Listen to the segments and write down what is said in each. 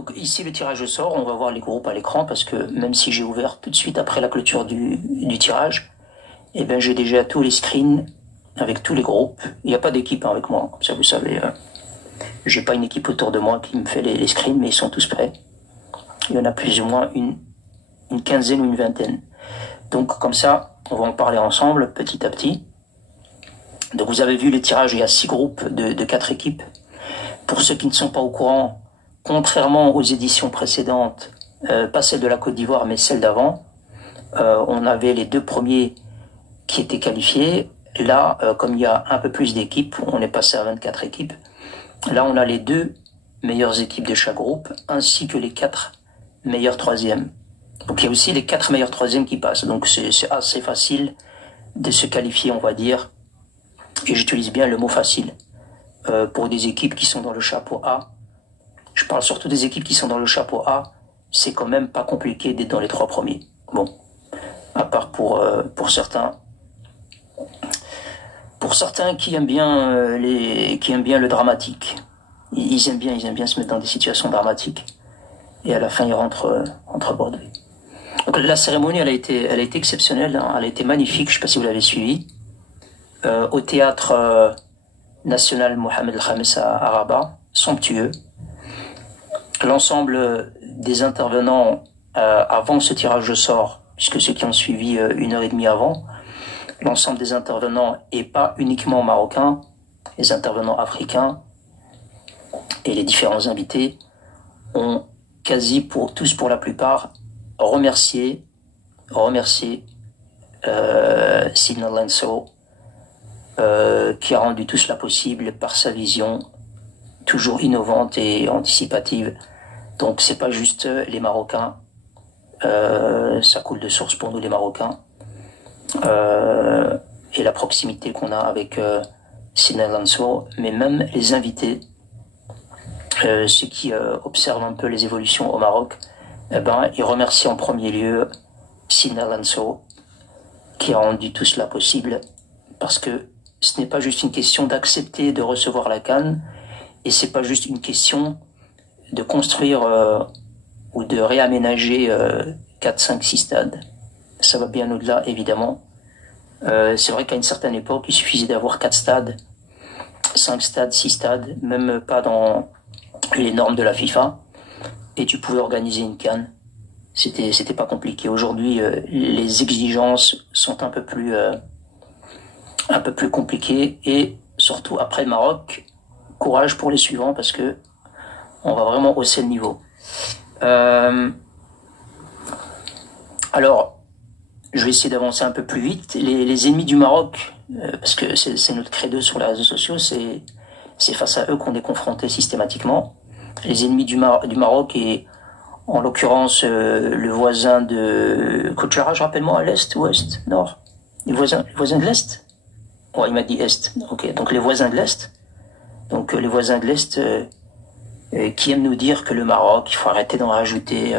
Donc ici, le tirage au sort, on va voir les groupes à l'écran parce que même si j'ai ouvert tout de suite après la clôture du tirage, eh ben, j'ai déjà tous les screens avec tous les groupes. Il n'y a pas d'équipe avec moi, comme ça vous savez. J'ai pas une équipe autour de moi qui me fait les screens, mais ils sont tous prêts. Il y en a plus ou moins une quinzaine ou une vingtaine. Donc comme ça, on va en parler ensemble petit à petit. Donc vous avez vu les tirages, il y a 6 groupes de 4 équipes. Pour ceux qui ne sont pas au courant, contrairement aux éditions précédentes, pas celle de la Côte d'Ivoire, mais celle d'avant, on avait les 2 premiers qui étaient qualifiés. Là, comme il y a un peu plus d'équipes, on est passé à 24 équipes. Là, on a les 2 meilleures équipes de chaque groupe, ainsi que les 4 meilleurs troisièmes. Donc il y a aussi les 4 meilleurs troisièmes qui passent. Donc c'est assez facile de se qualifier, on va dire. Et j'utilise bien le mot facile. Pour des équipes qui sont dans le chapeau A, je parle surtout des équipes qui sont dans le chapeau A, c'est quand même pas compliqué d'être dans les 3 premiers. Bon, à part pour certains qui aiment bien le dramatique. Ils aiment bien se mettre dans des situations dramatiques. Et à la fin, ils rentrent Broadway. Donc la cérémonie, elle a été exceptionnelle, hein, elle a été magnifique. Je sais pas si vous l'avez suivi. Au théâtre national Mohamed El Khamis à Rabat, somptueux. L'ensemble des intervenants avant ce tirage au sort, puisque ceux qui ont suivi 1h30 avant, l'ensemble des intervenants, et pas uniquement marocains, les intervenants africains et les différents invités, ont tous pour la plupart, remercié Sidna Lanso, qui a rendu tout cela possible par sa vision toujours innovante et anticipative. Donc c'est pas juste les Marocains, ça coule de source pour nous les Marocains, et la proximité qu'on a avec Sidna Lanso, mais même les invités, ceux qui observent un peu les évolutions au Maroc, eh ben, ils remercient en premier lieu Sidna Lanso, qui a rendu tout cela possible, parce que ce n'est pas juste une question d'accepter de recevoir la CAN, et c'est pas juste une question de construire ou de réaménager 4, 5, 6 stades. Ça va bien au-delà, évidemment. C'est vrai qu'à une certaine époque, il suffisait d'avoir 4 stades, 5 stades, 6 stades, même pas dans les normes de la FIFA, et tu pouvais organiser une CAN. C'était pas compliqué. Aujourd'hui, les exigences sont un peu plus compliquées, et surtout après le Maroc, courage pour les suivants parce que on va vraiment hausser le niveau. Alors, je vais essayer d'avancer un peu plus vite. Les ennemis du Maroc, parce que c'est notre credo sur les réseaux sociaux, c'est face à eux qu'on est confronté systématiquement. Les ennemis du Maroc, et en l'occurrence le voisin de Coach-Araj, rappelle-moi, à l'est, ouest, nord. Les voisins de l'est. Ouais, il m'a dit est. Ok, donc les voisins de l'est. Donc les voisins de l'est qui aiment nous dire que le Maroc, il faut arrêter d'en rajouter.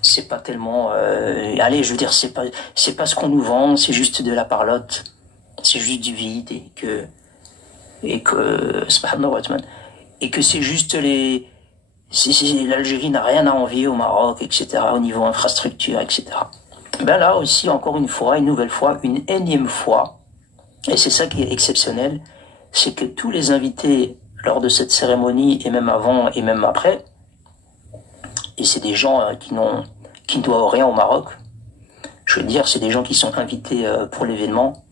C'est pas tellement. Allez, je veux dire, c'est pas ce qu'on nous vend, c'est juste de la parlotte, c'est juste du vide, et que c'est juste l'Algérie n'a rien à envier au Maroc, etc. Au niveau infrastructure, etc. Ben là aussi, encore une fois, une nouvelle fois, une énième fois, et c'est ça qui est exceptionnel, c'est que tous les invités lors de cette cérémonie, et même avant et même après, et c'est des gens qui ne doivent rien au Maroc, je veux dire, c'est des gens qui sont invités pour l'événement,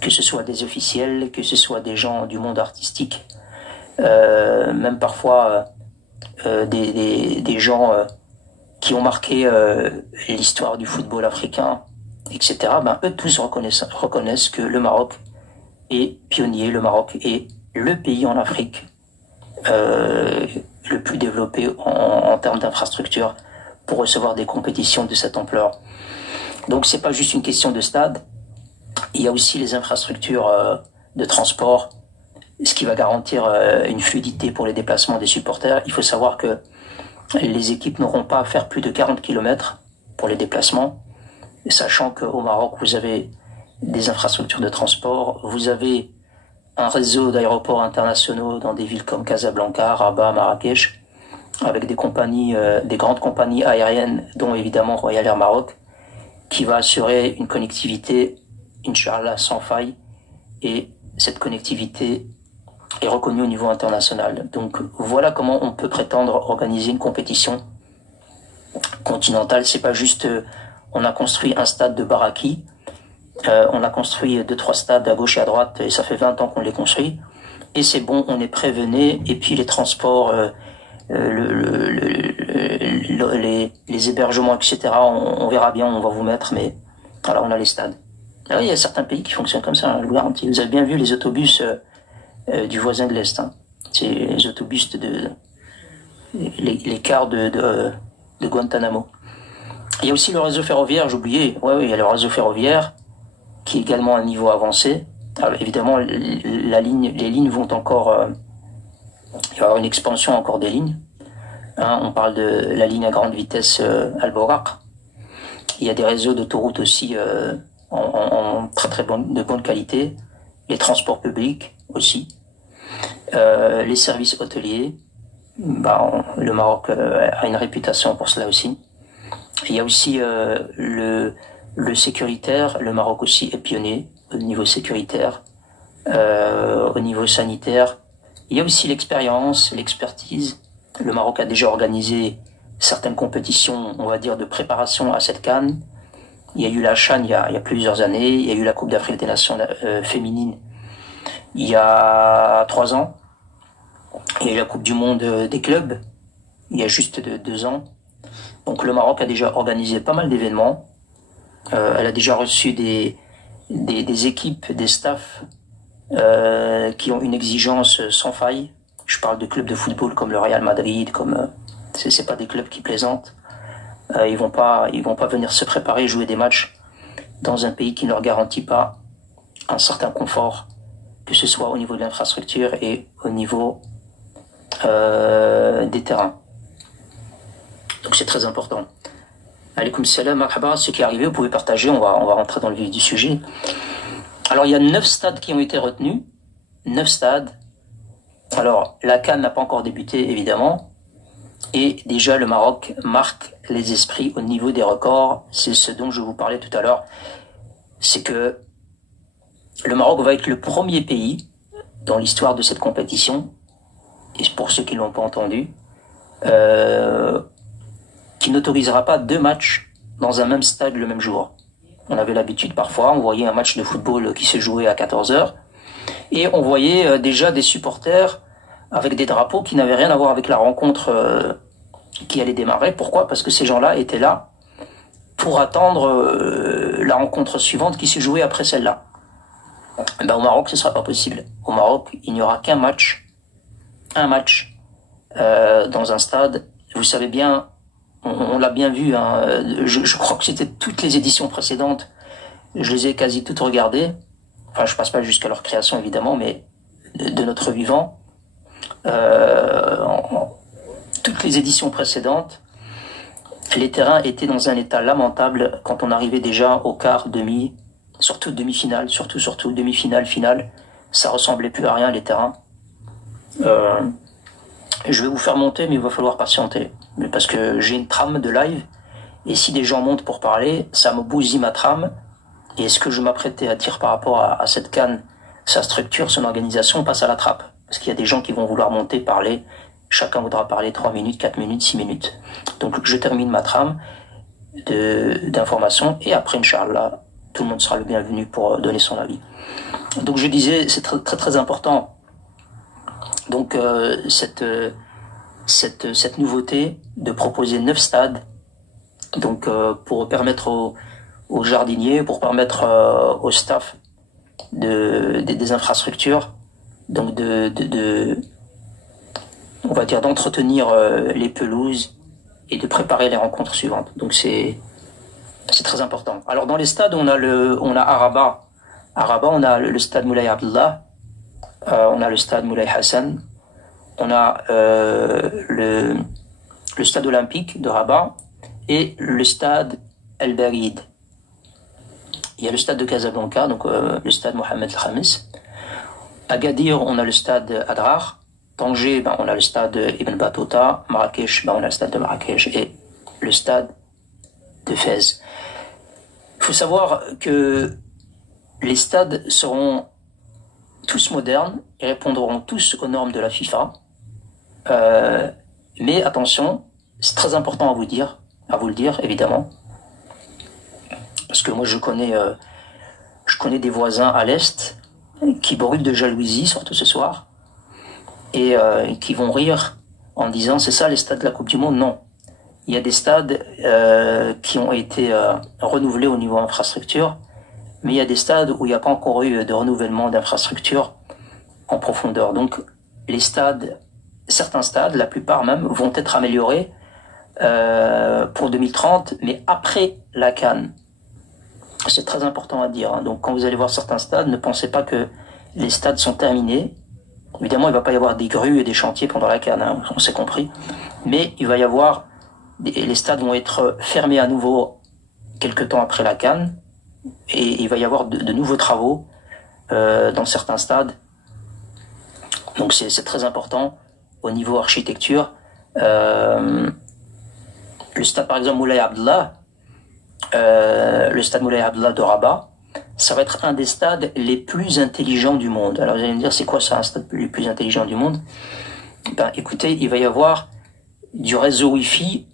que ce soit des officiels, que ce soit des gens du monde artistique, même parfois des gens qui ont marqué l'histoire du football africain, etc. Ben, eux tous reconnaissent que le Maroc est pionnier, le Maroc est le pays en Afrique le plus développé en termes d'infrastructure pour recevoir des compétitions de cette ampleur. Donc c'est pas juste une question de stade, il y a aussi les infrastructures de transport, ce qui va garantir une fluidité pour les déplacements des supporters. Il faut savoir que les équipes n'auront pas à faire plus de 40 km pour les déplacements, sachant qu'au Maroc, vous avez des infrastructures de transport, vous avez un réseau d'aéroports internationaux dans des villes comme Casablanca, Rabat, Marrakech, avec des compagnies, des grandes compagnies aériennes, dont évidemment Royal Air Maroc, qui va assurer une connectivité, Inch'Allah, sans faille, et cette connectivité est reconnue au niveau international. Donc voilà comment on peut prétendre organiser une compétition continentale. C'est pas juste on a construit un stade de Baraki, on a construit 2-3 stades à gauche et à droite et ça fait 20 ans qu'on les construit et c'est bon, on est prévenu. Et puis les transports, les hébergements, etc. On verra bien, on va vous mettre, mais voilà, on a les stades. Alors, il y a certains pays qui fonctionnent comme ça, hein, je vous garantis. Vous avez bien vu les autobus du voisin de l'Est. Hein. C'est les autobus les cars de Guantanamo. Il y a aussi le réseau ferroviaire, j'ai oublié. Ouais, il y a le réseau ferroviaire qui est également à un niveau avancé. Alors, évidemment, les lignes vont encore... il va y avoir une expansion encore des lignes. Hein, on parle de la ligne à grande vitesse Al-Boraq. Il y a des réseaux d'autoroutes aussi en très de bonne qualité. Les transports publics aussi. Les services hôteliers. Le Maroc a une réputation pour cela aussi. Il y a aussi le sécuritaire. Le Maroc aussi est pionnier au niveau sécuritaire, au niveau sanitaire. Il y a aussi l'expérience, l'expertise. Le Maroc a déjà organisé certaines compétitions, on va dire, de préparation à cette CAN. Il y a eu la CHAN il y a plusieurs années. Il y a eu la Coupe d'Afrique des Nations féminine il y a 3 ans. Il y a eu la Coupe du Monde des clubs il y a juste 2 ans. Donc le Maroc a déjà organisé pas mal d'événements. Elle a déjà reçu des équipes, des staffs qui ont une exigence sans faille. Je parle de clubs de football comme le Real Madrid, comme c'est pas des clubs qui plaisantent. Ils vont pas venir se préparer et jouer des matchs dans un pays qui ne leur garantit pas un certain confort, que ce soit au niveau de l'infrastructure et au niveau des terrains. Donc c'est très important. Alaykoum salam, marhaba, ce qui est arrivé, vous pouvez partager, on va rentrer dans le vif du sujet. Alors il y a 9 stades qui ont été retenus, 9 stades. Alors la CAN n'a pas encore débuté évidemment, et déjà le Maroc marque les esprits au niveau des records. C'est ce dont je vous parlais tout à l'heure, c'est que le Maroc va être le premier pays dans l'histoire de cette compétition, et pour ceux qui ne l'ont pas entendu, qui n'autorisera pas 2 matchs dans un même stade le même jour. On avait l'habitude parfois, on voyait un match de football qui se jouait à 14h, et on voyait déjà des supporters avec des drapeaux qui n'avaient rien à voir avec la rencontre qui allait démarrer. Pourquoi? Parce que ces gens-là étaient là pour attendre la rencontre suivante qui se jouait après celle-là. Au Maroc, ce ne sera pas possible. Au Maroc, il n'y aura qu'un match, dans un stade. Vous savez bien, on l'a bien vu, hein, je crois que c'était toutes les éditions précédentes, je les ai quasi toutes regardées. Enfin, je passe pas jusqu'à leur création évidemment, mais de notre vivant, toutes les éditions précédentes, les terrains étaient dans un état lamentable quand on arrivait déjà au quart, demi, surtout demi-finale, surtout demi-finale, finale, ça ressemblait plus à rien les terrains. Je vais vous faire monter, mais il va falloir patienter, parce que j'ai une trame de live, et si des gens montent pour parler, ça me bousille ma trame. Et ce que je m'apprêtais à dire par rapport à cette CAN, sa structure, son organisation, passe à la trappe. Parce qu'il y a des gens qui vont vouloir monter, parler. Chacun voudra parler 3 minutes, 4 minutes, 6 minutes. Donc je termine ma trame d'information. Et après, Inch'Allah, tout le monde sera le bienvenu pour donner son avis. Donc je disais, c'est très, très, très important. Donc cette nouveauté de proposer 9 stades, donc pour permettre aux jardiniers, pour permettre au staff des infrastructures, donc on va dire d'entretenir les pelouses et de préparer les rencontres suivantes. Donc c'est très important. Alors dans les stades, on a Araba, on a le stade Moulay Abdallah, on a le stade Moulay Hassan, on a le stade olympique de Rabat et le stade El Barid. Il y a le stade de Casablanca, donc le stade Mohamed El Khamis. À Gadir, on a le stade Adrar. Tanger, ben, on a le stade Ibn Battuta. Marrakech, ben, on a le stade de Marrakech. Et le stade de Fès. Il faut savoir que les stades seront tous modernes et répondront tous aux normes de la FIFA. Mais attention, c'est très important à vous le dire, évidemment. Parce que moi, je connais des voisins à l'Est qui brûlent de jalousie, surtout ce soir, et qui vont rire en disant c'est ça les stades de la Coupe du Monde. Non. Il y a des stades qui ont été renouvelés au niveau infrastructure, mais il y a des stades où il n'y a pas encore eu de renouvellement d'infrastructure en profondeur. Donc les stades, certains stades, la plupart même, vont être améliorés pour 2030, mais après la CAN. C'est très important à dire. Hein. Donc quand vous allez voir certains stades, ne pensez pas que les stades sont terminés. Évidemment, il ne va pas y avoir des grues et des chantiers pendant la CAN, hein, on s'est compris. Mais il va y avoir, les stades vont être fermés à nouveau quelques temps après la CAN, et il va y avoir de nouveaux travaux dans certains stades. Donc c'est très important au niveau architecture. Le stade par exemple Moulay Abdallah, le stade Moulay Abdallah de Rabat, ça va être un des stades les plus intelligents du monde. Alors vous allez me dire, c'est quoi ça, un stade les plus intelligents du monde? Ben écoutez, il va y avoir du réseau Wi-Fi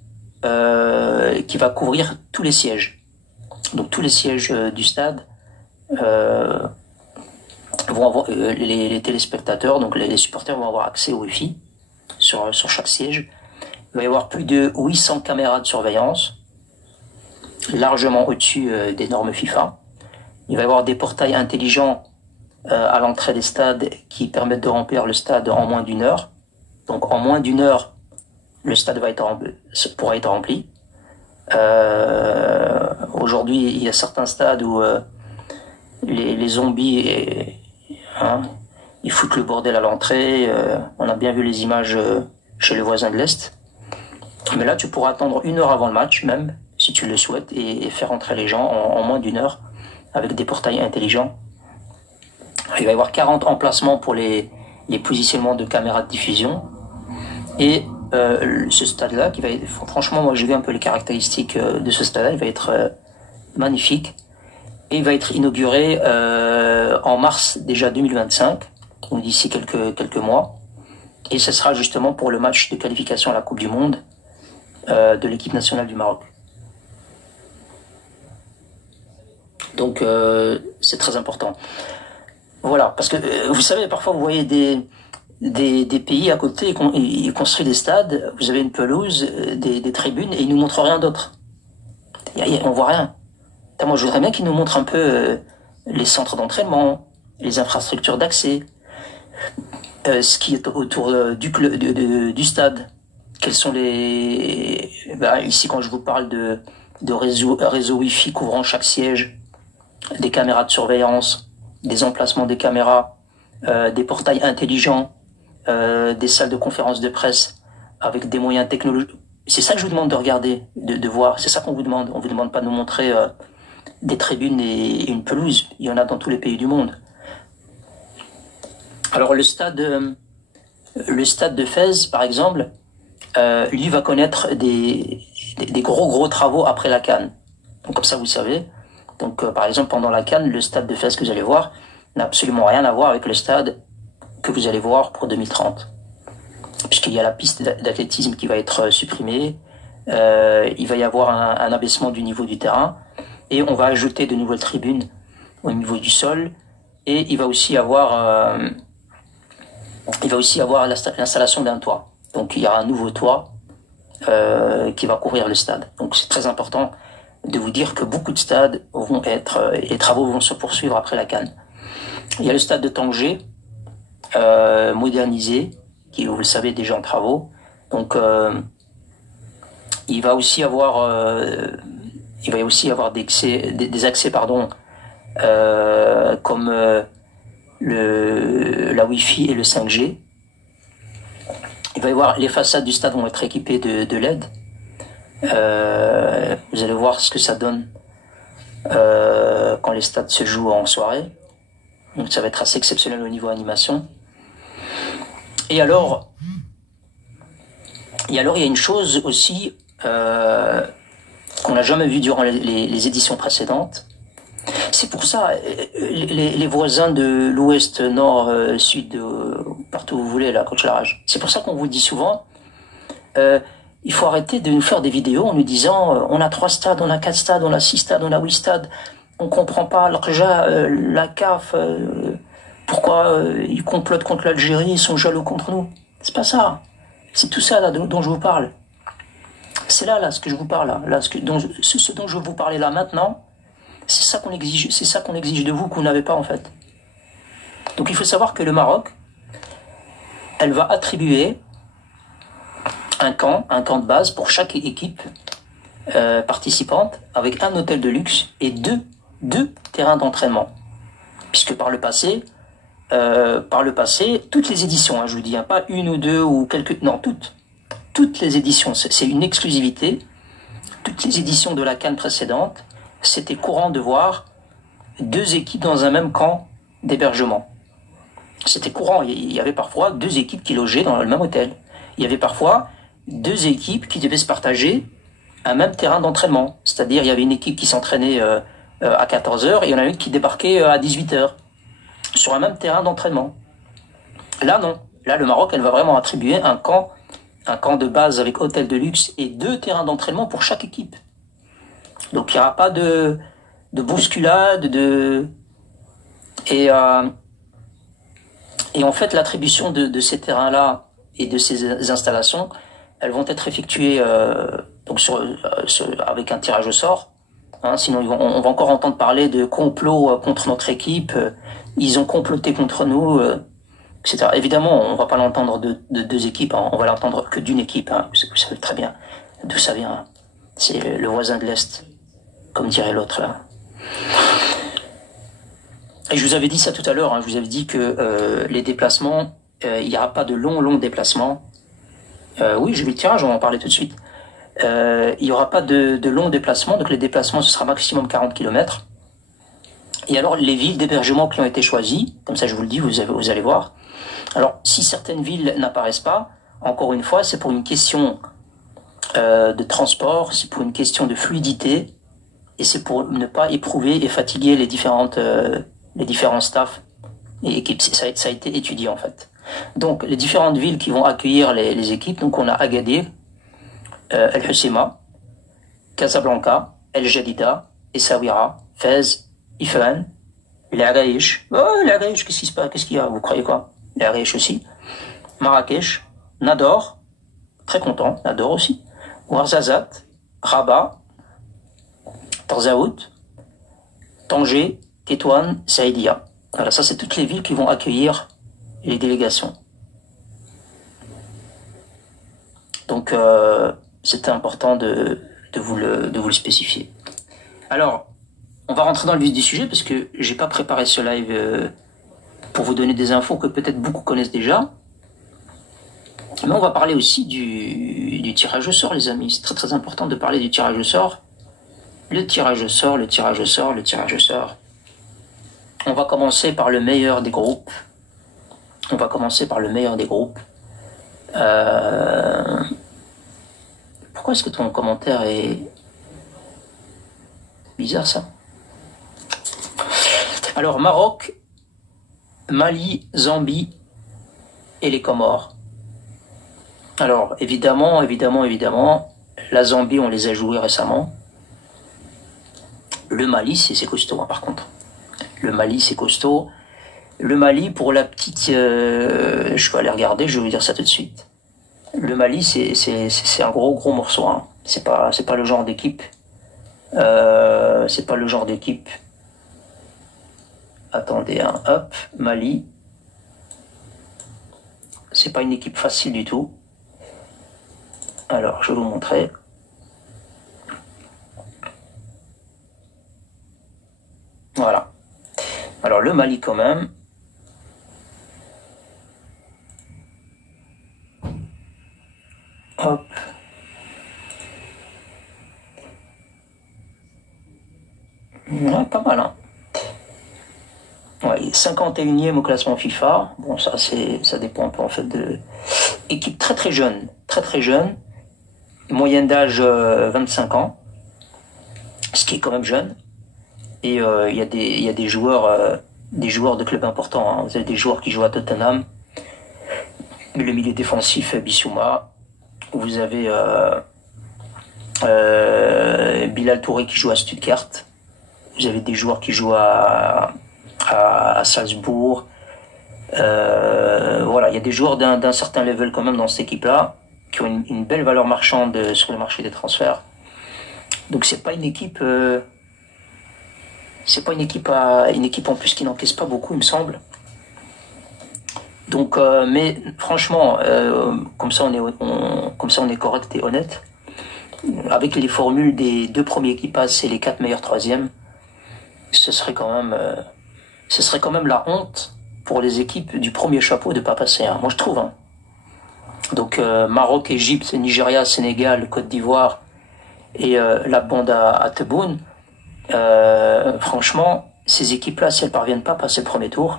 qui va couvrir tous les sièges. Donc tous les sièges du stade vont avoir, les téléspectateurs, donc les supporters vont avoir accès au Wi-Fi sur chaque siège. Il va y avoir plus de 800 caméras de surveillance, largement au-dessus des normes FIFA. Il va y avoir des portails intelligents à l'entrée des stades qui permettent de remplir le stade en moins d'1 heure. Donc en moins d'1 heure, le stade pourra être rempli. Aujourd'hui, il y a certains stades où les zombies, ils foutent le bordel à l'entrée. On a bien vu les images chez les voisins de l'Est. Mais là, tu pourras attendre 1 heure avant le match, même, si tu le souhaites, et faire entrer les gens en moins d'1 heure avec des portails intelligents. Il va y avoir 40 emplacements pour les positionnements de caméras de diffusion. Et ce stade-là, qui va être, franchement, moi j'ai vu un peu les caractéristiques de ce stade-là, il va être magnifique. Et il va être inauguré en mars déjà 2025, donc d'ici quelques mois. Et ce sera justement pour le match de qualification à la Coupe du Monde de l'équipe nationale du Maroc. Donc c'est très important. Voilà, parce que vous savez, parfois vous voyez des pays à côté, ils construisent des stades, vous avez une pelouse, des tribunes, et ils nous montrent rien d'autre. On voit rien. Moi, je voudrais bien qu'ils nous montrent un peu les centres d'entraînement, les infrastructures d'accès, ce qui est autour du stade. Quels sont les... ici, quand je vous parle de réseau Wi-Fi couvrant chaque siège, des caméras de surveillance, des emplacements des caméras, des portails intelligents, des salles de conférence de presse avec des moyens technologiques. C'est ça que je vous demande de regarder, de voir. C'est ça qu'on vous demande. On vous demande pas de nous montrer des tribunes et une pelouse. Il y en a dans tous les pays du monde. Alors le stade de Fès, par exemple, lui va connaître des gros travaux après la CAN. Donc comme ça vous savez. Donc par exemple pendant la CAN, le stade de Fès que vous allez voir n'a absolument rien à voir avec le stade que vous allez voir pour 2030. Puisqu'il y a la piste d'athlétisme qui va être supprimée, il va y avoir un abaissement du niveau du terrain, et on va ajouter de nouvelles tribunes au niveau du sol, et il va aussi avoir l'installation d'un toit. Donc il y aura un nouveau toit qui va couvrir le stade. Donc c'est très important de vous dire que beaucoup de stades vont être, les travaux vont se poursuivre après la CAN. Il y a le stade de Tanger, modernisé, qui, vous le savez, déjà en travaux. Donc il va aussi avoir des accès comme la Wi-Fi et le 5G. Il va y avoir, les façades du stade vont être équipées de LED. Vous allez voir ce que ça donne quand les stades se jouent en soirée. Donc ça va être assez exceptionnel au niveau animation. Et alors, il y a une chose aussi qu'on n'a jamais vue durant les éditions précédentes. C'est pour ça, les voisins de l'ouest, nord, sud, partout où vous voulez, là, coach Larage. C'est pour ça qu'on vous dit souvent, il faut arrêter de nous faire des vidéos en nous disant, on a 3 stades, on a 4 stades, on a 6 stades, on a 8 stades, on comprend pas l'Arja, la CAF, pourquoi ils complotent contre l'Algérie, ils sont jaloux contre nous. C'est pas ça. C'est tout ça là dont je vous parle. C'est là ce que je vous parle là, ce dont je vous parlais là maintenant. C'est ça qu'on exige de vous que vous n'avez pas en fait. Donc il faut savoir que le Maroc, elle va attribuer un camp de base pour chaque équipe participante avec un hôtel de luxe et deux terrains d'entraînement. Puisque par le passé, toutes les éditions, hein, je vous dis, hein, pas une ou deux ou quelques, non, toutes les éditions, c'est une exclusivité. Toutes les éditions de la CAN précédente, c'était courant de voir 2 équipes dans un même camp d'hébergement. C'était courant. Il y avait parfois 2 équipes qui logeaient dans le même hôtel. Il y avait parfois 2 équipes qui devaient se partager un même terrain d'entraînement. C'est-à-dire, il y avait une équipe qui s'entraînait à 14h et il y en a une qui débarquait à 18h sur un même terrain d'entraînement. Là, non. Là, le Maroc, elle va vraiment attribuer un camp de base avec hôtel de luxe et 2 terrains d'entraînement pour chaque équipe. Donc il n'y aura pas de bousculade, et en fait l'attribution de ces terrains-là et de ces installations, elles vont être effectuées donc avec un tirage au sort. Hein, sinon on va encore entendre parler de complot contre notre équipe, ils ont comploté contre nous, etc. Évidemment, on ne va pas l'entendre de 2 équipes, hein, on va l'entendre que d'une équipe. Hein, vous savez très bien d'où ça vient. Hein. C'est le voisin de l'Est, comme dirait l'autre là. Et je vous avais dit ça tout à l'heure, hein, je vous avais dit que les déplacements, il n'y aura pas de longs déplacements. Oui, j'ai vu le tirage, on va en parler tout de suite. Il n'y aura pas de longs déplacements, donc les déplacements, ce sera maximum 40 km. Et alors, les villes d'hébergement qui ont été choisies, comme ça je vous le dis, vous allez voir. Alors, si certaines villes n'apparaissent pas, encore une fois, c'est pour une question de transport, c'est pour une question de fluidité, et c'est pour ne pas éprouver et fatiguer les différents staffs et équipes. Ça a été étudié en fait. Donc, les différentes villes qui vont accueillir les équipes, donc on a Agadir, El Hoceima, Casablanca, El Jadida, Essaouira, Fès, Ifrane, l'Araïch. Oh, l'Araïch, qu'est-ce qui se passe? Qu'est-ce qu'il y a? Vous croyez quoi? L'Araïch aussi. Marrakech, Nador, très content, Nador aussi. Ouarzazate, Rabat, Tarzaout, Tanger, Tétouan, Saïdia. Voilà, ça c'est toutes les villes qui vont accueillir les délégations. Donc c'était important de vous le spécifier. Alors, on va rentrer dans le vif du sujet parce que j'ai pas préparé ce live pour vous donner des infos que peut-être beaucoup connaissent déjà. Mais on va parler aussi du tirage au sort, les amis. C'est très très important de parler du tirage au sort. Le tirage au sort, le tirage au sort, le tirage au sort. On va commencer par le meilleur des groupes. On va commencer par le meilleur des groupes. Pourquoi est-ce que ton commentaire est bizarre ça? Alors Maroc, Mali, Zambie et les Comores. Alors évidemment, la Zambie on les a joués récemment. Le Mali c'est costaud hein, par contre. Le Mali c'est costaud. Le Mali pour la petite, je vais aller regarder, je vais vous dire ça tout de suite. Le Mali c'est un gros morceau. Hein. C'est pas le genre d'équipe. C'est pas le genre d'équipe. Attendez, hein, hop, Mali. C'est pas une équipe facile du tout. Alors, je vais vous montrer. Voilà. Alors, le Mali quand même. Hop. Ouais, pas mal, hein. Ouais, il est 51e au classement FIFA. Bon, ça dépend un peu en fait de équipe très très jeune, moyenne d'âge 25 ans, ce qui est quand même jeune. Et il y a des joueurs de clubs importants. Hein. Vous avez des joueurs qui jouent à Tottenham, le milieu défensif Bissouma. Vous avez Bilal Touré qui joue à Stuttgart. Vous avez des joueurs qui jouent à Salzbourg. Voilà, il y a des joueurs d'un certain level quand même dans cette équipe-là, qui ont une belle valeur marchande sur le marché des transferts. Donc c'est pas une équipe une équipe en plus qui n'encaisse pas beaucoup, il me semble. Donc mais franchement, comme ça on est correct et honnête. Avec les formules des 2 premiers qui passent et les 4 meilleurs troisièmes, ce serait quand même la honte pour les équipes du premier chapeau de pas passer. Hein. Moi je trouve. Hein. Donc Maroc, Égypte, Nigeria, Sénégal, Côte d'Ivoire et la bande à Tebboune. Franchement, ces équipes-là, si elles parviennent pas à passer le premier tour,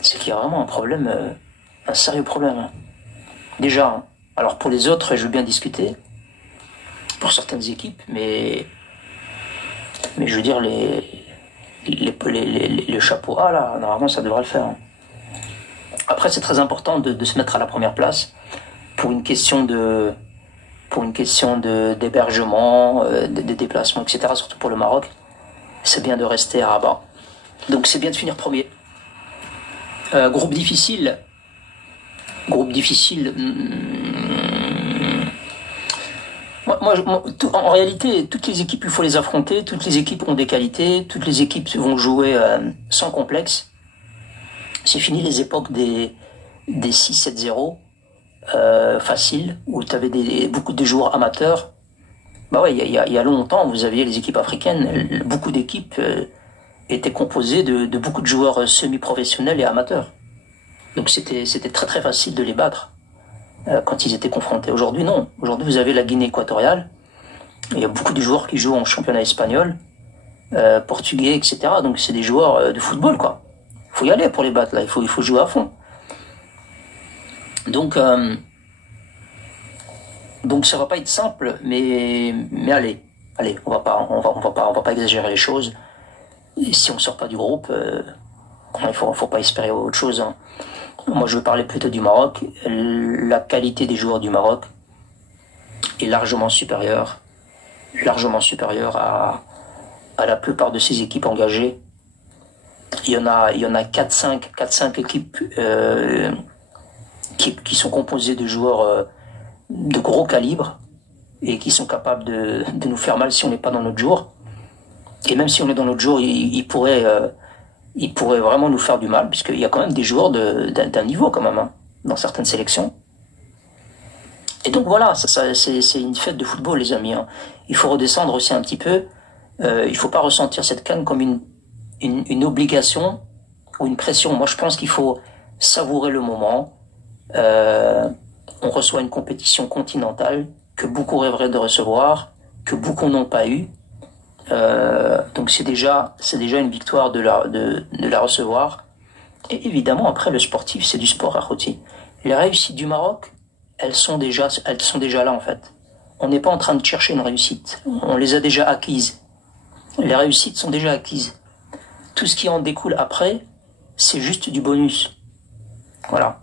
c'est qu'il y a vraiment un problème, un sérieux problème. Hein. Déjà. Hein. Alors pour les autres, je veux bien discuter. Pour certaines équipes, mais je veux dire le chapeau A là, normalement ça devrait le faire. Hein. Après c'est très important de se mettre à la première place pour une question d'hébergement, de déplacement, etc. Surtout pour le Maroc, c'est bien de rester à Rabat. Donc c'est bien de finir premier. Groupe difficile. En réalité, toutes les équipes, il faut les affronter. Toutes les équipes ont des qualités. Toutes les équipes vont jouer sans complexe. C'est fini les époques des 6-7-0 faciles, où tu avais beaucoup de joueurs amateurs. Bah ouais, il y a longtemps, vous aviez les équipes africaines. Beaucoup d'équipes étaient composées de beaucoup de joueurs semi-professionnels et amateurs. Donc c'était très très facile de les battre. Quand ils étaient confrontés. Aujourd'hui, non. Aujourd'hui, vous avez la Guinée équatoriale. Il y a beaucoup de joueurs qui jouent en championnat espagnol, portugais, etc. Donc, c'est des joueurs de football, quoi. Il faut y aller pour les battre, là. Il faut jouer à fond. Donc, ça va pas être simple, mais allez, on va pas exagérer les choses. Et si on sort pas du groupe, il faut pas espérer autre chose. Hein. Moi, je veux parler plutôt du Maroc. La qualité des joueurs du Maroc est largement supérieure à la plupart de ces équipes engagées. Il y en a 4-5 équipes qui sont composées de joueurs de gros calibre et qui sont capables de nous faire mal si on n'est pas dans notre jour. Et même si on est dans notre jour, ils pourraient vraiment nous faire du mal, puisqu'il y a quand même des joueurs d'un niveau quand même, hein, dans certaines sélections. Et donc voilà, c'est une fête de football, les amis. Hein. Il faut redescendre aussi un petit peu. Il faut pas ressentir cette CAN comme une obligation ou une pression. Moi, je pense qu'il faut savourer le moment. On reçoit une compétition continentale que beaucoup rêveraient de recevoir, que beaucoup n'ont pas eu. Donc c'est déjà une victoire de la recevoir. Et évidemment, après, le sportif, c'est du sport à Khouti. Les réussites du Maroc, elles sont déjà là, en fait. On n'est pas en train de chercher une réussite. On les a déjà acquises. Les réussites sont déjà acquises. Tout ce qui en découle après, c'est juste du bonus. Voilà.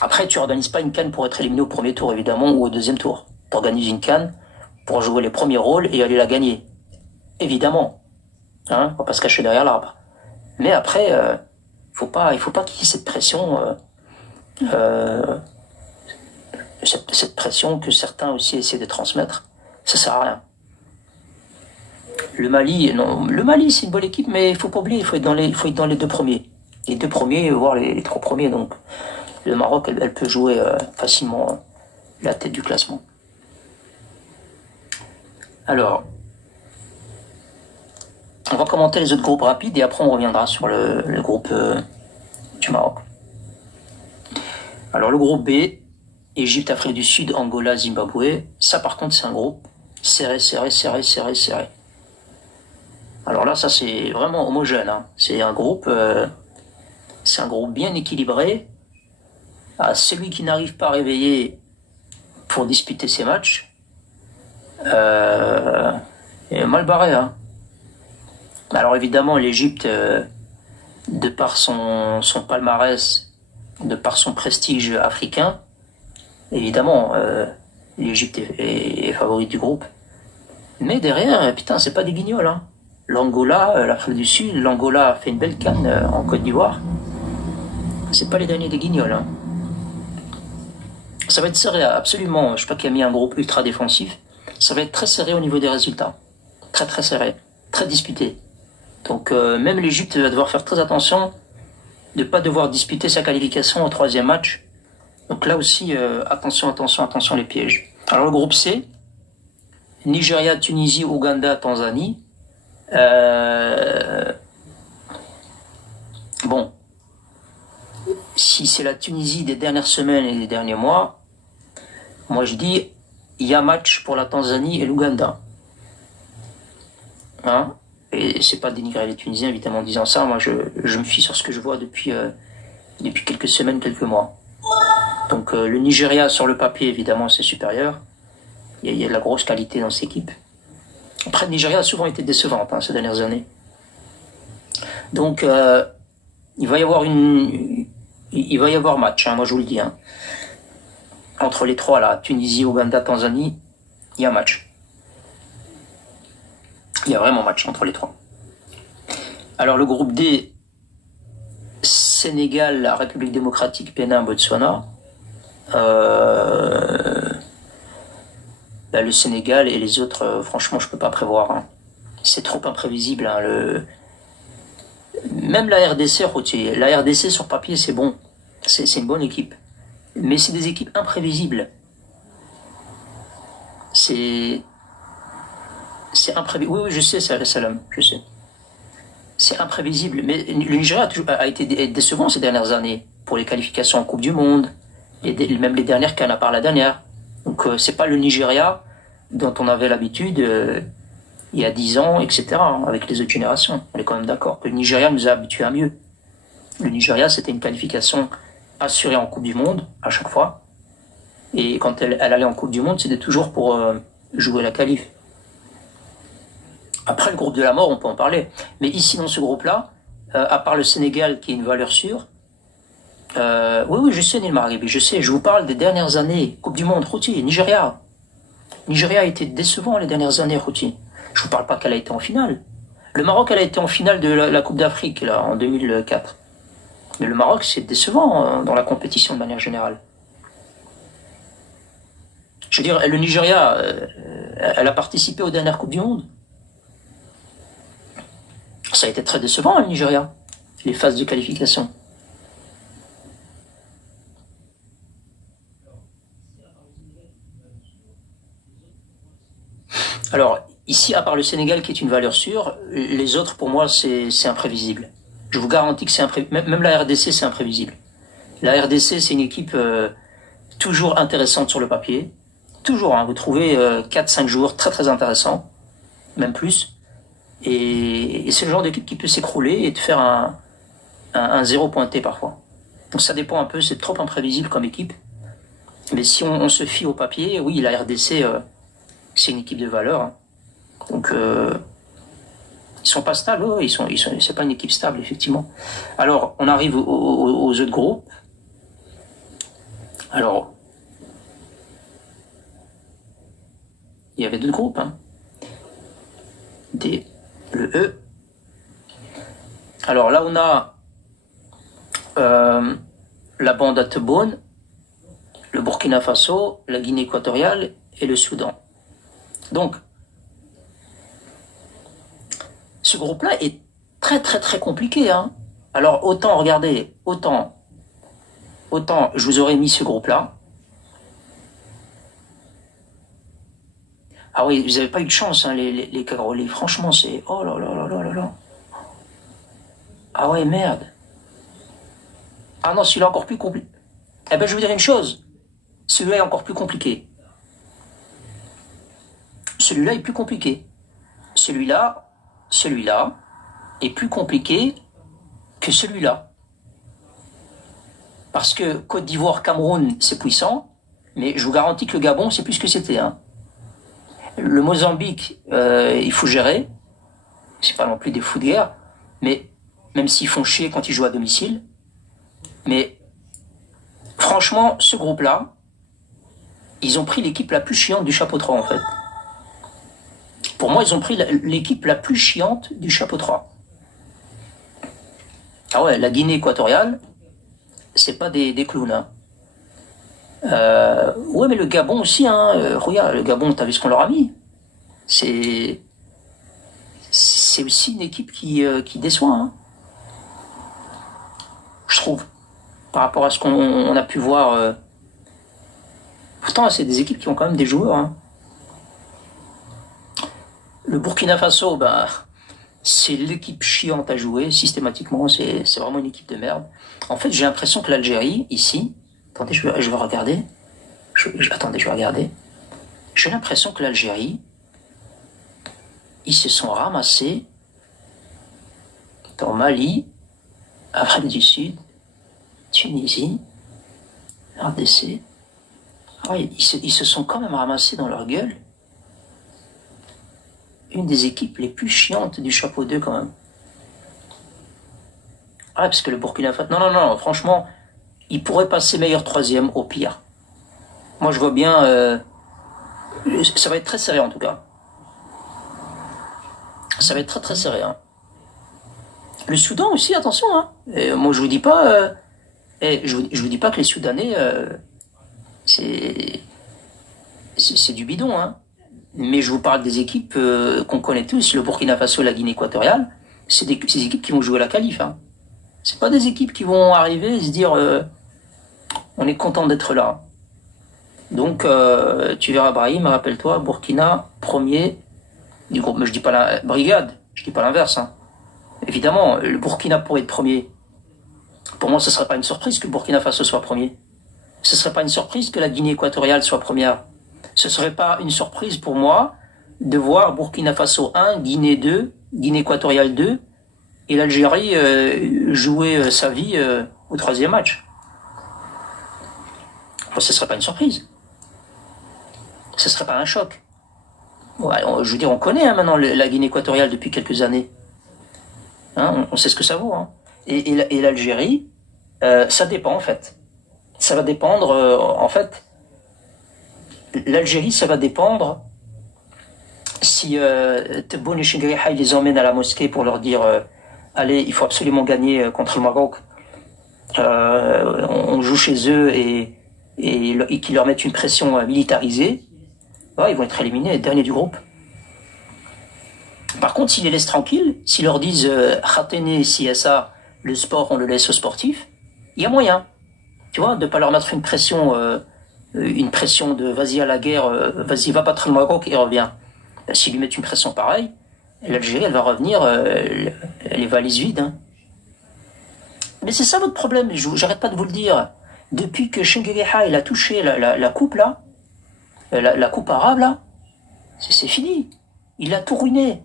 Après, tu organises pas une CAN pour être éliminé au premier tour, évidemment, ou au deuxième tour. Tu organises une CAN pour jouer les premiers rôles et aller la gagner. Évidemment. Hein, on va pas se cacher derrière l'arbre. Mais après, il faut pas qu'il y ait cette pression, cette pression que certains aussi essaient de transmettre. Ça sert à rien. Le Mali, c'est une bonne équipe, mais il faut pas oublier, il faut être dans les 2 premiers. Les 2 premiers, voire les 3 premiers, donc. Le Maroc, elle peut jouer facilement la tête du classement. Alors, on va commenter les autres groupes rapides et après on reviendra sur le groupe du Maroc. Alors le groupe B, Égypte, Afrique du Sud, Angola, Zimbabwe. Ça par contre c'est un groupe serré. Alors là, ça c'est vraiment homogène, hein. C'est un groupe bien équilibré. Ah, celui qui n'arrive pas à réveiller pour disputer ses matchs est mal barré, hein. Alors évidemment, l'Égypte, de par son palmarès, de par son prestige africain, évidemment, l'Égypte est favorite du groupe. Mais derrière, putain, c'est pas des guignols, hein. L'Angola, l'Afrique du Sud, l'Angola a fait une belle canne en Côte d'Ivoire. C'est pas les derniers des guignols, hein. Ça va être serré, absolument. Je sais pas qui a mis un groupe ultra défensif. Ça va être très serré au niveau des résultats. Très très serré. Très disputé. Donc même l'Égypte va devoir faire très attention de ne pas devoir disputer sa qualification au troisième match. Donc là aussi, attention les pièges. Alors le groupe C, Nigeria, Tunisie, Ouganda, Tanzanie. Bon, si c'est la Tunisie des dernières semaines et des derniers mois, moi je dis, il y a match pour la Tanzanie et l'Ouganda. Hein? Et c'est pas dénigrer les Tunisiens, évidemment, en disant ça. Moi, je me fie sur ce que je vois depuis quelques semaines, quelques mois. Donc, le Nigeria, sur le papier, évidemment, c'est supérieur. Il y a de la grosse qualité dans cette équipe. Après, le Nigeria a souvent été décevante, hein, ces dernières années. Donc, il va y avoir match, hein, moi je vous le dis. Hein. Entre les trois, là, Tunisie, Ouganda, Tanzanie, il y a match. Il y a vraiment match entre les trois. Alors le groupe D, Sénégal, la République démocratique, Bénin, Botswana. Le Sénégal et les autres, franchement, je peux pas prévoir. Hein. C'est trop imprévisible. Hein, Même la RDC, la RDC sur papier, c'est bon. C'est une bonne équipe. Mais c'est des équipes imprévisibles. C'est imprévisible. Oui, je sais, Salam, je sais. C'est imprévisible. Mais le Nigeria a été décevant ces dernières années pour les qualifications en Coupe du Monde, même les dernières CAN à part la dernière. Donc c'est pas le Nigeria dont on avait l'habitude il y a 10 ans, etc. Avec les autres générations. On est quand même d'accord que le Nigeria nous a habitués à mieux. Le Nigeria, c'était une qualification assurée en Coupe du Monde à chaque fois. Et quand elle allait en Coupe du Monde, c'était toujours pour jouer la qualif. Après, le groupe de la mort, on peut en parler. Mais ici, dans ce groupe-là, à part le Sénégal, qui est une valeur sûre, oui, je sais, Neil Margabi, je sais, je vous parle des dernières années. Coupe du Monde, Routi, Nigeria. Nigeria a été décevant les dernières années, Routi. Je vous parle pas qu'elle a été en finale. Le Maroc, elle a été en finale de la Coupe d'Afrique, là, en 2004. Mais le Maroc, c'est décevant dans la compétition de manière générale. Je veux dire, le Nigeria, elle a participé aux dernières Coupes du Monde. Ça a été très décevant, le Nigeria, les phases de qualification. Alors, ici, à part le Sénégal qui est une valeur sûre, les autres, pour moi, c'est imprévisible. Je vous garantis que c'est imprévisible. Même la RDC, c'est imprévisible. La RDC, c'est une équipe toujours intéressante sur le papier. Toujours, hein, vous trouvez 4-5 joueurs très très intéressants, même plus. Et c'est le genre d'équipe qui peut s'écrouler et te faire un zéro pointé parfois. Donc ça dépend un peu, c'est trop imprévisible comme équipe. Mais si on se fie au papier, oui, la RDC, c'est une équipe de valeur. Hein. Donc ils sont pas stables, c'est pas une équipe stable, effectivement. Alors, on arrive aux autres groupes. Alors, il y avait deux groupes, hein. Le E. Alors là, on a la bande à Tebboune, le Burkina Faso, la Guinée équatoriale et le Soudan. Donc, ce groupe-là est très très très compliqué. Hein. Alors, autant, regardez, autant je vous aurais mis ce groupe-là. Ah oui, vous n'avez pas eu de chance, hein, les Cagrolais. Franchement, c'est... Oh là là là là là là. Ah ouais, merde. Ah non, celui-là encore plus compliqué. Eh ben, je vais vous dire une chose. Celui-là est encore plus compliqué. Celui-là est plus compliqué. Celui-là, celui-là est plus compliqué que celui-là. Parce que Côte d'Ivoire, Cameroun, c'est puissant, mais je vous garantis que le Gabon, c'est plus ce que c'était. Hein. Le Mozambique, il faut gérer. C'est pas non plus des fous de guerre, mais même s'ils font chier quand ils jouent à domicile. Mais franchement, ce groupe-là, ils ont pris l'équipe la plus chiante du chapeau 3, en fait. Pour moi, ils ont pris l'équipe la plus chiante du chapeau 3. Ah ouais, la Guinée équatoriale, c'est pas des clowns. Hein. Ouais, mais le Gabon aussi, hein. Regarde, le Gabon, t'as vu ce qu'on leur a mis. C'est aussi une équipe qui déçoit, hein. Je trouve. Par rapport à ce qu'on a pu voir. Pourtant, c'est des équipes qui ont quand même des joueurs. Hein. Le Burkina Faso, ben, c'est l'équipe chiante à jouer, systématiquement. C'est vraiment une équipe de merde. En fait, j'ai l'impression que l'Algérie, ici... Attendez, je vais regarder. Attendez, je vais regarder. J'ai l'impression que l'Algérie, ils se sont ramassés dans Mali, Afrique du Sud, Tunisie, RDC. Ah ouais, ils se sont quand même ramassés dans leur gueule une des équipes les plus chiantes du chapeau 2 quand même. Ah ouais, parce que le Burkina Faso... Non, franchement, ils pourraient passer meilleur troisième au pire. Moi je vois bien... ça va être très serré en tout cas. Ça va être très très serré. Hein. Le Soudan aussi, attention. Hein. Et moi je vous dis pas... je vous dis pas que les Soudanais... c'est du bidon, hein. Mais je vous parle des équipes qu'on connaît tous, le Burkina Faso, la Guinée équatoriale, c'est des équipes qui vont jouer la qualif. Hein. C'est pas des équipes qui vont arriver et se dire on est content d'être là. Donc tu verras Brahim, rappelle-toi, Burkina, premier du groupe. Mais je dis pas la brigade, je dis pas l'inverse. Hein. Évidemment, le Burkina pourrait être premier. Pour moi, ce serait pas une surprise que le Burkina Faso soit premier. Ce serait pas une surprise que la Guinée équatoriale soit première. Ce serait pas une surprise pour moi de voir Burkina Faso 1, Guinée 2, Guinée équatoriale 2 et l'Algérie jouer sa vie au troisième match. Bon, ce serait pas une surprise. Ce serait pas un choc. Ouais, je veux dire, on connaît hein, maintenant la Guinée équatoriale depuis quelques années. Hein, on sait ce que ça vaut. Hein. Et l'Algérie, ça dépend en fait. Ça va dépendre, en fait, l'Algérie, ça va dépendre si Tebboune et Chinguereha, ils les emmènent à la mosquée pour leur dire allez, il faut absolument gagner contre le Maroc. On joue chez eux et qu'ils leur mettent une pression militarisée. Ouais, ils vont être éliminés, derniers du groupe. Par contre, s'ils les laissent tranquilles, s'ils leur disent Khatene, si ça, le sport, on le laisse aux sportifs, il y a moyen. Tu vois, de ne pas leur mettre une pression de vas-y à la guerre, vas-y, va battre le Maroc et reviens. S'ils lui mettent une pression pareille, l'Algérie, elle va revenir les valises vides. Hein. Mais c'est ça votre problème, j'arrête pas de vous le dire. Depuis que Chinguereha, il a touché la coupe là, la coupe arabe là, c'est fini. Il a tout ruiné.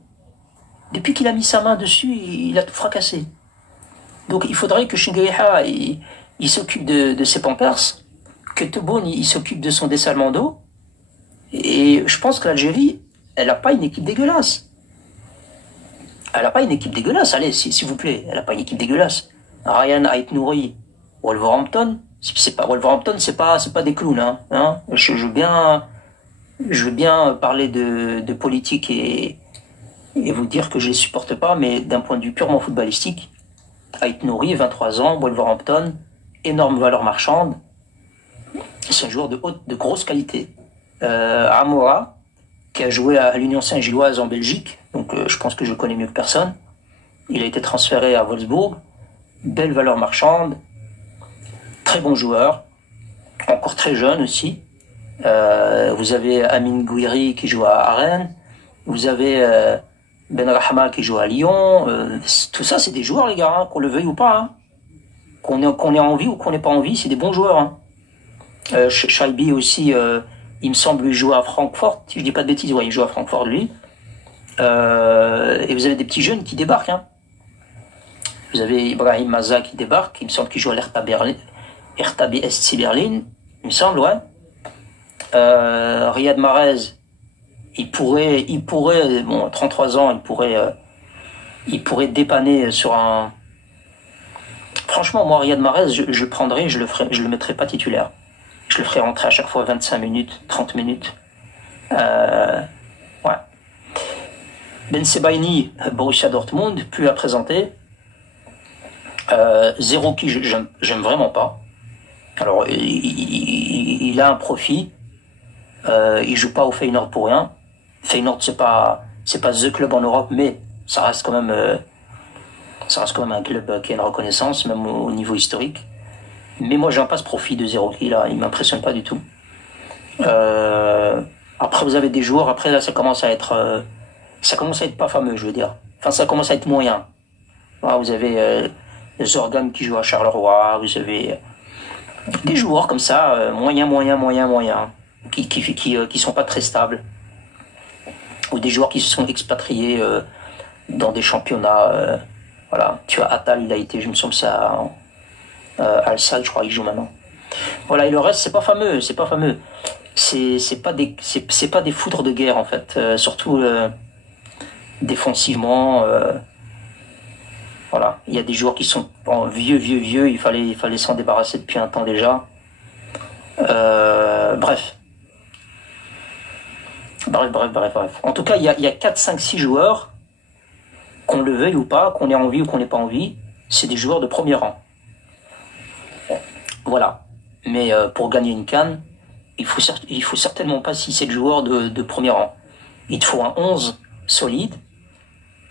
Depuis qu'il a mis sa main dessus, il a tout fracassé. Donc il faudrait que Chinguereha, il s'occupe de ses pampers, que Tebboune, il s'occupe de son dessalement d'eau. Et je pense que l'Algérie, elle n'a pas une équipe dégueulasse. Elle n'a pas une équipe dégueulasse, allez, s'il vous plaît, elle n'a pas une équipe dégueulasse. Ryan Aït-Nouri, Wolverhampton, Wolverhampton, c'est pas des clowns, hein. Je veux bien parler de politique et vous dire que je les supporte pas, mais d'un point de vue purement footballistique, Aït-Nouri, 23 ans, Wolverhampton, énorme valeur marchande, c'est un joueur de grosse qualité. Amoura, qui a joué à l'Union Saint-Gilloise en Belgique, donc je pense que je le connais mieux que personne. Il a été transféré à Wolfsburg, belle valeur marchande, très bon joueur, encore très jeune aussi. Vous avez Amin Gouiri qui joue à Rennes, vous avez Ben Rahma qui joue à Lyon. Tout ça, c'est des joueurs, les gars, hein, qu'on le veuille ou pas. Hein. Qu'on ait envie ou qu'on n'ait pas envie, c'est des bons joueurs. Hein. Shaibi aussi, il me semble, lui joue à Francfort. Si je dis pas de bêtises, ouais, il joue à Francfort, lui. Et vous avez des petits jeunes qui débarquent. Hein. Vous avez Ibrahim Maza qui débarque, il me semble qu'il joue à l'Hertha BSC Berlin, il me semble, ouais. Riyad Mahrez, il pourrait, bon, 33 ans, il pourrait dépanner sur un. Franchement, moi, Riyad Mahrez, je prendrais, je le mettrais pas titulaire. Je le ferais rentrer à chaque fois 25 minutes, 30 minutes. Ouais. Ben Sebaini, Borussia Dortmund, plus à présenter. Zerouki, j'aime vraiment pas. Alors, il a un profit. Il joue pas au Feyenoord pour rien. Feyenoord, c'est pas the club en Europe, mais ça reste quand même un club qui a une reconnaissance, même au niveau historique. Mais moi, j'en passe profit de Zerouki, là. Il m'impressionne pas du tout. Après, vous avez des joueurs. Après, là, ça commence à être pas fameux, je veux dire. Enfin, ça commence à être moyen. Là, vous avez Zorgan qui joue à Charleroi. Vous avez des joueurs comme ça, moyen, qui sont pas très stables. Ou des joueurs qui se sont expatriés dans des championnats. Voilà. Tu as Attal, il a été, je me semble, ça Al-Sadd, je crois, il joue maintenant. Voilà, et le reste, c'est pas fameux. C'est pas des foudres de guerre, en fait. Surtout défensivement. Voilà, il y a des joueurs qui sont vieux, il fallait s'en débarrasser depuis un temps déjà. Bref. En tout cas, il y a 4, 5, 6 joueurs, qu'on le veuille ou pas, qu'on ait envie ou qu'on n'ait pas envie, c'est des joueurs de premier rang. Voilà. Mais pour gagner une CAN, il faut certainement pas 6-7 joueurs de premier rang. Il te faut un 11 solide.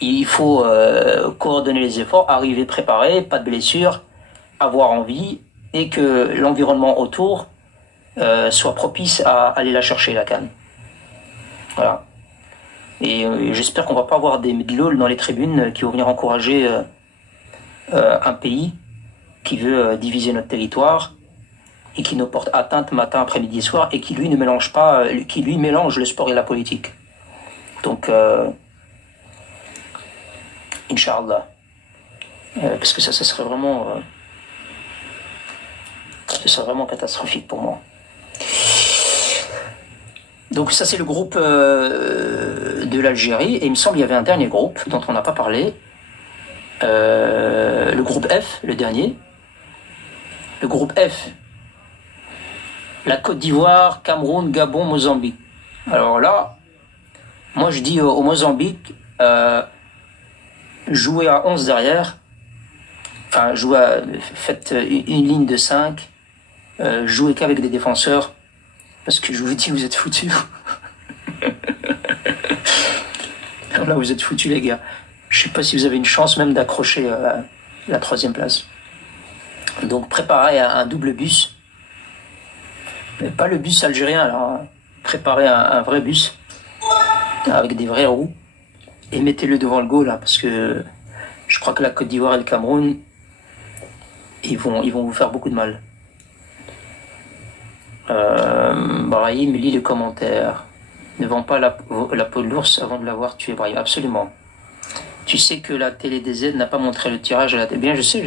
Il faut coordonner les efforts, arriver préparé, pas de blessure, avoir envie et que l'environnement autour soit propice à aller la chercher, la CAN. Voilà. Et j'espère qu'on va pas avoir des midlolls dans les tribunes qui vont venir encourager un pays qui veut diviser notre territoire et qui nous porte atteinte matin, après-midi, soir et qui lui ne mélange pas, qui lui mélange le sport et la politique. Donc Inch'Allah. Parce que ça serait vraiment catastrophique pour moi. Donc ça c'est le groupe de l'Algérie, et il me semble qu'il y avait un dernier groupe dont on n'a pas parlé, le groupe F, le dernier. Le groupe F, la Côte d'Ivoire, Cameroun, Gabon, Mozambique. Alors là, moi je dis au Mozambique, jouez à 11 derrière, enfin faites une ligne de 5, jouez qu'avec des défenseurs, parce que je vous dis, vous êtes foutus. Là, vous êtes foutus, les gars. Je sais pas si vous avez une chance même d'accrocher la 3e place. Donc, préparez un double bus. Mais pas le bus algérien, là. Préparez un vrai bus, avec des vraies roues, et mettez-le devant le goal, là, parce que je crois que la Côte d'Ivoire et le Cameroun, ils vont vous faire beaucoup de mal. Brahim lit le commentaire. Ne vends pas la peau de l'ours avant de l'avoir tué, Brahim. Absolument. Tu sais que la télé des Z n'a pas montré le tirage à la télé. Bien, je sais.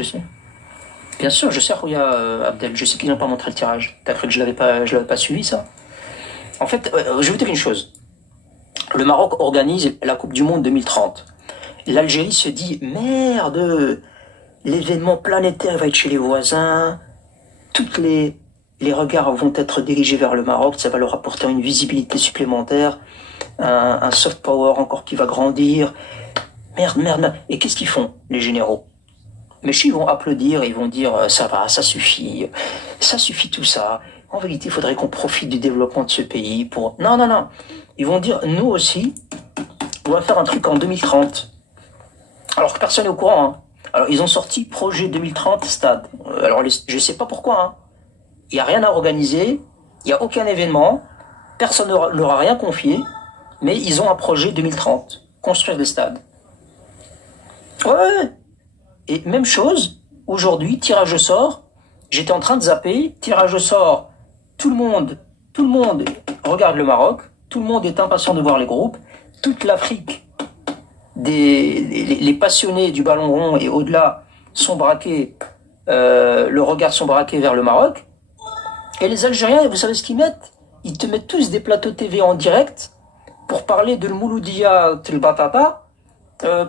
Bien sûr, je sais, Rouya Abdel. Je sais qu'ils n'ont pas montré le tirage. T'as cru que je l'avais pas suivi, ça? En fait, je vais vous dire une chose. Le Maroc organise la Coupe du Monde 2030. L'Algérie se dit, merde, l'événement planétaire va être chez les voisins. Toutes les regards vont être dirigés vers le Maroc, ça va leur apporter une visibilité supplémentaire, un soft power encore qui va grandir. Merde. Et qu'est-ce qu'ils font, les généraux? Mais ils vont applaudir, ils vont dire ça va, ça suffit tout ça. En vérité, il faudrait qu'on profite du développement de ce pays pour... Non. Ils vont dire, nous aussi, on va faire un truc en 2030. Alors que personne n'est au courant. Hein. Alors, ils ont sorti projet 2030 stade. Alors, je sais pas pourquoi, hein. Il n'y a rien à organiser, il n'y a aucun événement, personne ne leur a rien confié, mais ils ont un projet 2030, construire des stades. Ouais. Et même chose, aujourd'hui, tirage au sort, j'étais en train de zapper, tirage au sort, tout le monde regarde le Maroc, Tout le monde est impatient de voir les groupes. Toute l'Afrique, les passionnés du ballon rond et au-delà sont braqués, le regard sont braqués vers le Maroc. Et les Algériens, vous savez ce qu'ils mettent? Ils te mettent tous des plateaux TV en direct pour parler de l'Mouloudia Tel Batata,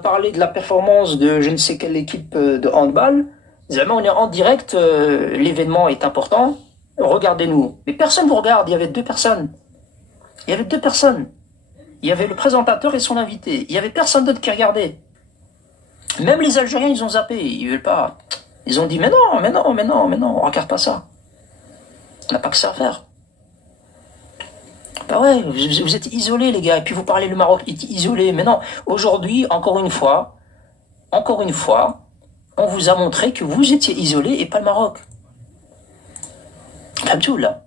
parler de la performance de je ne sais quelle équipe de handball. On est en direct, l'événement est important, regardez-nous. Mais personne ne vous regarde, il y avait deux personnes. Il y avait deux personnes. Il y avait le présentateur et son invité. Il y avait personne d'autre qui regardait. Même les Algériens, ils ont zappé, ils veulent pas. Ils ont dit, mais non, mais non, mais non, mais non, on regarde pas ça. On n'a pas que ça à faire. Bah ouais, vous êtes isolés, les gars, et puis vous parlez le Maroc est isolé. Mais non, aujourd'hui, encore une fois, on vous a montré que vous étiez isolés et pas le Maroc. Comme tout, là.